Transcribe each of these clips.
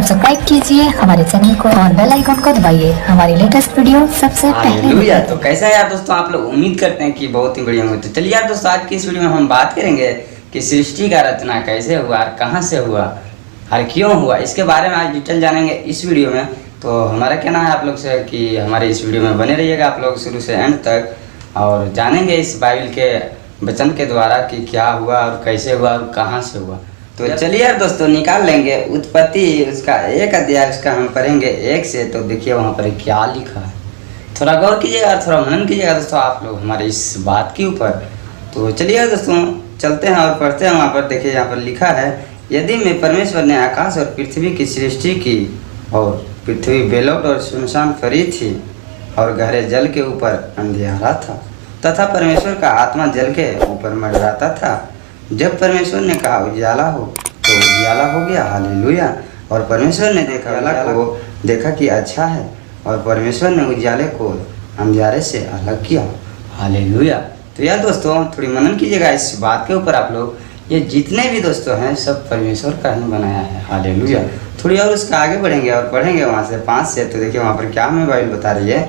Subscribe कीजिए हमारे channel को और बेल आइकन को दबाइए हमारी लेटेस्ट वीडियो सबसे पहले। हालेलुया। तो कैसा है यार दोस्तों, आप लोग उम्मीद करते हैं कि बहुत ही बढ़िया होंगे। तो चलिए यार दोस्तों, आज की इस वीडियो में हम बात करेंगे कि सृष्टि का रचना कैसे हुआ और कहाँ से हुआ और क्यों हुआ, इसके बारे में आज डिटेल जानेंगे इस वीडियो में। तो हमारा कहना है आप लोग से कि हमारे इस वीडियो में बने रहिएगा आप लोग शुरू से एंड तक, और जानेंगे इस बाइबल के वचन के द्वारा कि क्या हुआ और कैसे हुआ और कहाँ से हुआ। तो चलिए यार दोस्तों, निकाल लेंगे उत्पत्ति उसका 1 अध्याय, उसका हम पढ़ेंगे 1 से। तो देखिए वहाँ पर क्या लिखा है, थोड़ा गौर कीजिएगा और थोड़ा मनन कीजिएगा दोस्तों आप लोग हमारे इस बात के ऊपर। तो चलिए यार दोस्तों, चलते हैं और पढ़ते हैं। वहाँ पर देखिए, यहाँ पर लिखा है, यदि में परमेश्वर ने आकाश और पृथ्वी की सृष्टि की, और पृथ्वी बेलौट और सुनसान पड़ी थी, और गहरे जल के ऊपर अंधियारा था, तथा परमेश्वर का आत्मा जल के ऊपर मंडराता था। जब परमेश्वर ने कहा उजाला हो, तो उजाला हो गया। हालेलुया। और परमेश्वर ने देखा कि अच्छा है, और परमेश्वर ने उजाले को अंधियारे से अलग किया। हालेलुया। तो यार दोस्तों, थोड़ी मनन कीजिएगा इस बात के ऊपर आप लोग। ये जितने भी दोस्तों हैं सब परमेश्वर का ही बनाया है। हालेलुया। थोड़ी और उसका आगे बढ़ेंगे और पढ़ेंगे वहाँ से 5 से। तो देखिए वहाँ पर क्या हमें बाइबल बता रही है,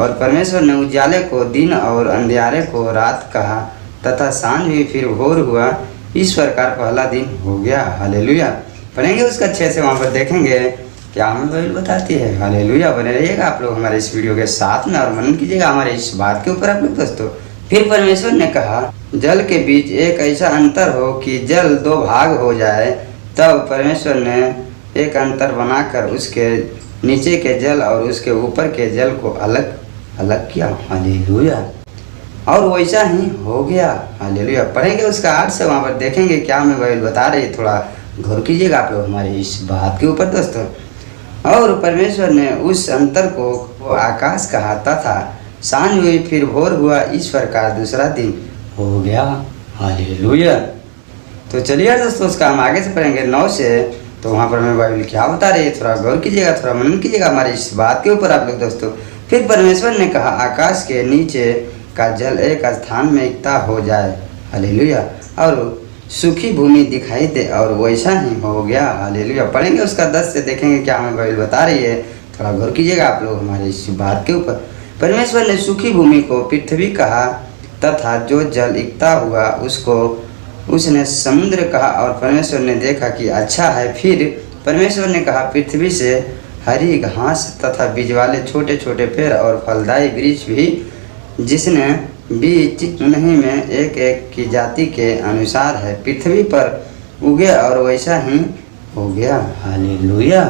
और परमेश्वर ने उजाले को दिन और अंधियारे को रात कहा, तथा सांझ हुई फिर भोर हुआ, इस प्रकार पहला दिन हो गया। हालेलुया। पढ़ेंगे उसका 6 से, वहाँ पर देखेंगे क्या हमें बाइबल बताती है। हालेलुया। बने रहिएगा आप लोग हमारे इस वीडियो के साथ में और मनन कीजिएगा हमारे इस बात के ऊपर आप लोग दोस्तों। फिर परमेश्वर ने कहा, जल के बीच एक ऐसा अंतर हो कि जल 2 भाग हो जाए। तब परमेश्वर ने एक अंतर बनाकर उसके नीचे के जल और उसके ऊपर के जल को अलग अलग किया। हालेलुया। और वैसा ही हो गया। हालेलुया। पढ़ेंगे उसका 8 से, वहाँ पर देखेंगे क्या हमें बाइबल बता रही है। थोड़ा गौर कीजिएगा आप लोग हमारे इस बात के ऊपर दोस्तों। और परमेश्वर ने उस अंतर को आकाश कहा, तथा सांझ हुई फिर भोर हुआ, इस प्रकार दूसरा दिन हो गया। हालेलुया। तो चलिए दोस्तों, उसका हम आगे से पढ़ेंगे 9 से। तो वहाँ पर हमें बाइबल क्या बता रही है, थोड़ा गौर कीजिएगा, थोड़ा मनन कीजिएगा हमारे इस बात के ऊपर आप लोग दोस्तों। फिर परमेश्वर ने कहा, आकाश के नीचे का जल एक स्थान में इकट्ठा हो जाए। हालेलुया। और सूखी भूमि दिखाई दे, और वैसा ही हो गया। हालेलुया। पढ़ेंगे उसका 10 से, देखेंगे क्या हमें बाइबल बता रही है। थोड़ा गौर कीजिएगा आप लोग हमारे इस बात के ऊपर। परमेश्वर ने सूखी भूमि को पृथ्वी कहा, तथा जो जल इकट्ठा हुआ उसको उसने समुद्र कहा। और परमेश्वर ने देखा कि अच्छा है। फिर परमेश्वर ने कहा, पृथ्वी से हरी घास तथा बीज वाले छोटे छोटे पेड़ और फलदायी वृक्ष भी, जिसने बीज उन्हीं में एक एक की जाति के अनुसार है, पृथ्वी पर उगे, और वैसा ही हो गया। हालेलुया।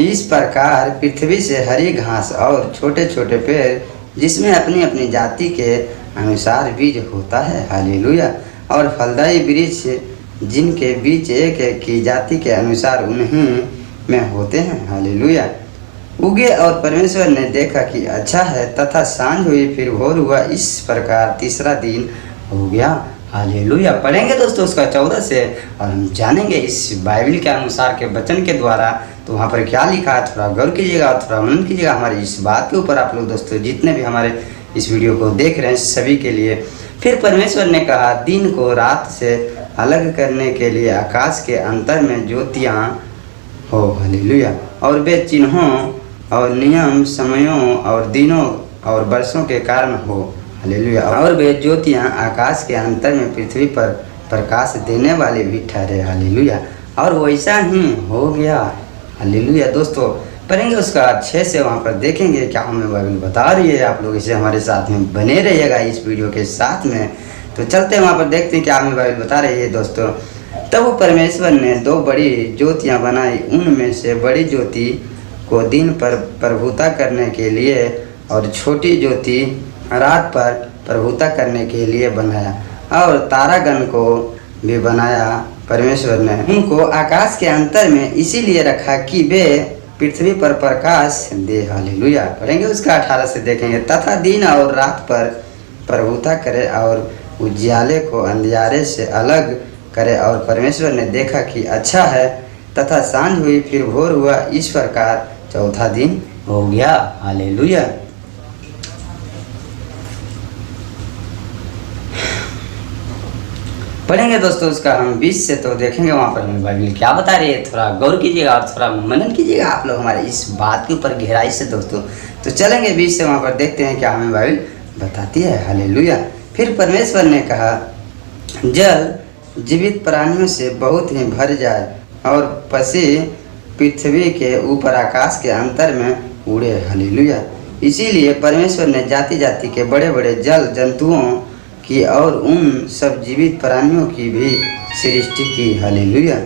इस प्रकार पृथ्वी से हरी घास और छोटे छोटे पेड़, जिसमें अपनी अपनी जाति के अनुसार बीज होता है। हालेलुया। और फलदायी वृक्ष, जिनके बीज एक एक की जाति के अनुसार उन्हीं में होते हैं। हालेलुया। उगे, और परमेश्वर ने देखा कि अच्छा है, तथा सांझ हुई फिर भोर हुआ, इस प्रकार तीसरा दिन हो गया। हालेलुया। पढ़ेंगे दोस्तों उसका 14 से, और हम जानेंगे इस बाइबल के अनुसार के वचन के द्वारा। तो वहाँ पर क्या लिखा है, थोड़ा गौर कीजिएगा और थोड़ा मनन कीजिएगा हमारी इस बात के ऊपर आप लोग दोस्तों, जितने भी हमारे इस वीडियो को देख रहे हैं सभी के लिए। फिर परमेश्वर ने कहा, दिन को रात से अलग करने के लिए आकाश के अंतर में ज्योतियाँ हो। हालेलुया। और वे चिन्हों और नियम, समयों और दिनों और वर्षों के कारण हो। हालेलुया। और वे ज्योतियाँ आकाश के अंतर में पृथ्वी पर प्रकाश देने वाले भी ठहरे। हालेलुया। और वैसा ही हो गया। हालेलुया। दोस्तों पढ़ेंगे उसका 6 से, वहाँ पर देखेंगे क्या हमें बाइबल बता रही है। आप लोग इसे हमारे साथ में बने रहिएगा इस वीडियो के साथ में। तो चलते हैं वहाँ पर, देखते हैं क्या हमें बाइबल बता रही है दोस्तों। तब परमेश्वर ने 2 बड़ी ज्योतियाँ बनाई, उनमें से बड़ी ज्योति को दिन पर प्रभुता करने के लिए, और छोटी ज्योति रात पर प्रभुता करने के लिए बनाया। और तारागण को भी बनाया। परमेश्वर ने उनको आकाश के अंतर में इसीलिए रखा कि वे पृथ्वी पर प्रकाश दे। हालेलुया। पढ़ेंगे उसका 18 से, देखेंगे, तथा दिन और रात पर प्रभुता करे, और उजियाले को अंधियारे से अलग करे। और परमेश्वर ने देखा कि अच्छा है, तथा सांझ हुई फिर भोर हुआ, इस प्रकार चौथा दिन हो गया। हालेलुया। पढ़ेंगे दोस्तों उसका हम 20 से, तो देखेंगे वहाँ पर हमें बाइबल क्या बता रही है। थोड़ा गौर कीजिएगा और थोड़ा मनन कीजिएगा आप लोग हमारे इस बात के ऊपर गहराई से दोस्तों। तो चलेंगे 20 से वहाँ पर, देखते हैं क्या हमें बाइबल बताती है। हालेलुया। फिर परमेश्वर ने कहा, जल जीवित प्राणियों से बहुत ही भर जाए और पक्षी पृथ्वी के ऊपर आकाश के अंतर में उड़े। हालेलुया। इसीलिए परमेश्वर ने जाति जाति के बड़े बड़े जल जंतुओं की और उन सब जीवित प्राणियों की भी सृष्टि की। हालेलुया।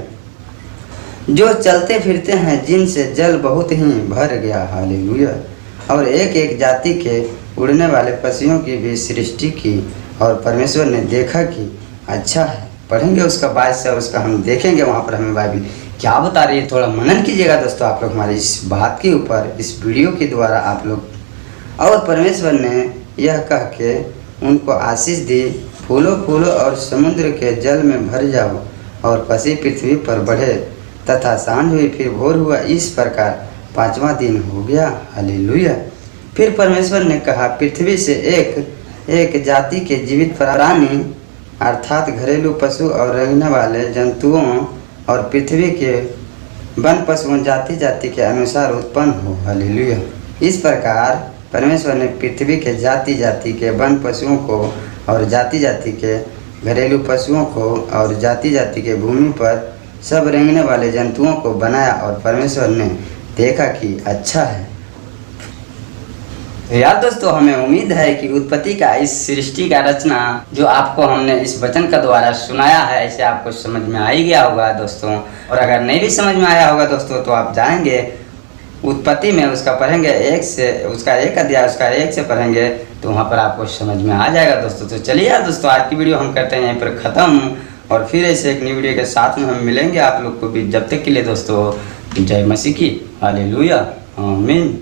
जो चलते फिरते हैं, जिनसे जल बहुत ही भर गया। हालेलुया। और एक एक जाति के उड़ने वाले पक्षियों की भी सृष्टि की। और परमेश्वर ने देखा कि अच्छा है। पढ़ेंगे उसका 22 से, उसका हम देखेंगे वहाँ पर हमें बाइबल क्या बता रही है। थोड़ा मनन कीजिएगा दोस्तों आप लोग हमारी इस बात के ऊपर, इस वीडियो के द्वारा आप लोग। और परमेश्वर ने यह कह के उनको आशीष दी, फूलो फूलो और समुद्र के जल में भर जाओ और पक्षी पृथ्वी पर बढ़े। तथा सांझ हुई, फिर भोर हुआ, इस प्रकार 5वां दिन हो गया। हालेलुया। फिर परमेश्वर ने कहा, पृथ्वी से एक जाति के जीवित प्राणी अर्थात घरेलू पशु और रेंगने वाले जंतुओं और पृथ्वी के वन पशुओं जाति जाति के अनुसार उत्पन्न हो। हालेलुया। इस प्रकार परमेश्वर ने पृथ्वी के जाति जाति के वन पशुओं को और जाति जाति के घरेलू पशुओं को और जाति जाति के भूमि पर सब रेंगने वाले जंतुओं को बनाया। और परमेश्वर ने देखा कि अच्छा है। तो यार दोस्तों, हमें उम्मीद है कि उत्पत्ति का इस सृष्टि का रचना जो आपको हमने इस वचन का द्वारा सुनाया है, ऐसे आपको समझ में आ ही गया होगा दोस्तों। और अगर नहीं भी समझ में आया होगा दोस्तों, तो आप जाएंगे उत्पत्ति में, उसका पढ़ेंगे 1 से, उसका 1 अध्याय उसका 1 से पढ़ेंगे, तो वहाँ पर आपको समझ में आ जाएगा दोस्तों। तो चलिए यार दोस्तों, आज की वीडियो हम करते हैं यहीं पर ख़त्म। और फिर ऐसे एक न्यू वीडियो के साथ में हम मिलेंगे आप लोग को भी। जब तक के लिए दोस्तों, जय मसीह की। हालेलुया। आमीन।